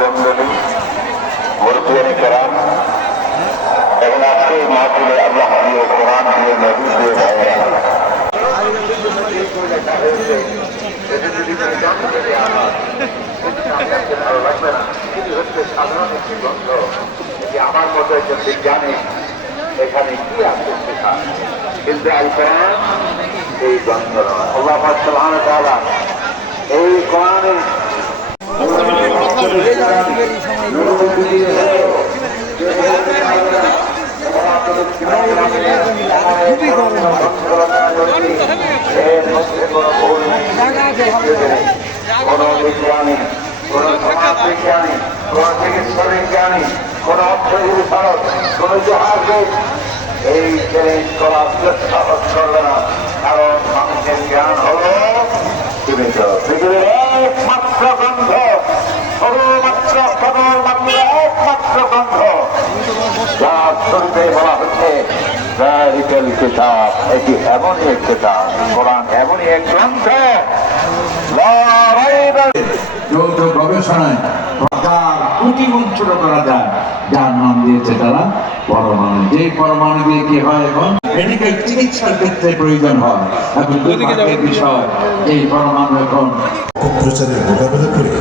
মন্ডলী মুরব্বিয়ানি কেরাম এবং আজকে মাহফিলে আল্লাহ দিয়ে কোরআন দিয়ে নবী দিয়ে ভাইয়েরা। আমার মতো একজন বিজ্ঞানী এখানে কি আছে শেখা কিন্তু আল এই গ্রন্থ নয়। আল্লাহ সাল্লাহ এই কোরআনে কোন বিজ্ঞানী কোন সমাজ বিজ্ঞানী কোন চিকিৎসা বিজ্ঞানী কোন অর্থনীতি ভারত কোন জাহাজে এই চ্যালেঞ্জ করা সাহস করবে না কারণ মানুষের জ্ঞান হল সীমিত পৃথিবীর একমাত্র গ্রন্থ সর্বমাত্র কেবলমাত্র একমাত্র গ্রন্থ যার শুরুতে বলা হচ্ছে জারিকাল কিতাব এটি এমনই এক কিতাব কোরআন এমনই এক গ্রন্থ। যৌথ গবেষণায় করা নাম দিয়েছে তারা এখন? চিকিৎসার ক্ষেত্রে প্রয়োজন হয়। বিষয় এই এখন মোকাবেলা করে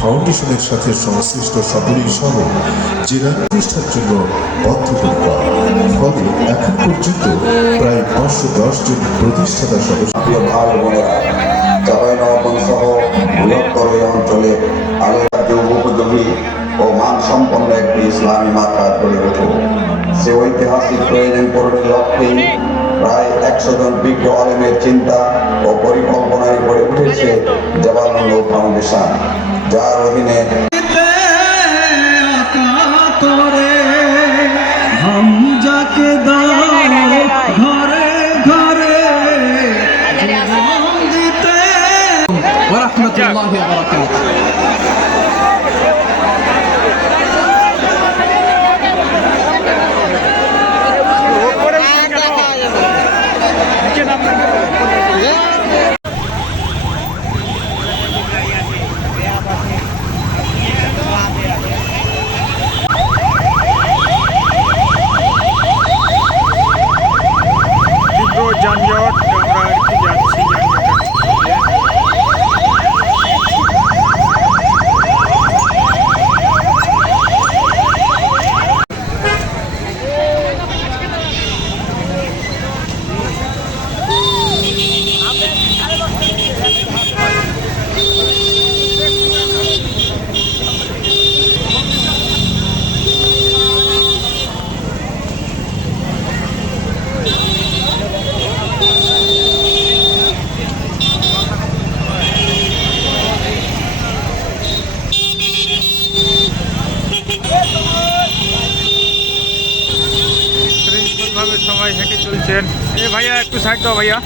ফাউন্ডেশনের সাথে সংশ্লিষ্ট সকলেই সহ জেলা প্রতিষ্ঠার জন্য প্রায় পাঁচশো দশ প্রতিষ্ঠাতা সদস্য। ভাই বোনেরা চাঁপাইনবাবগঞ্জ সহ বৃহত্তর এই অঞ্চলে আলের উপযোগী ও মানসম্পন্ন একটি ইসলামী মাত্রা গড়ে উঠুক সে ঐতিহাসিক প্রয়োজন পূরণের লক্ষ্যেই প্রায় একশো জন বিজ্ঞ আলেমের চিন্তা ও পরিকল্পনায় গড়ে উঠেছে জওয়াহরলাল ফাউন্ডেশন, যার অধীনে ওরহমতুল্লাহি ওয়া বারাকাতুহু তীব্র যানজট আমরা আর কি যাচ্ছি যানজটের শৃঙ্খলভাবে সবাই হেঁটে চলছেন। এ ভাইয়া একটু সাইড দাও ভাইয়া।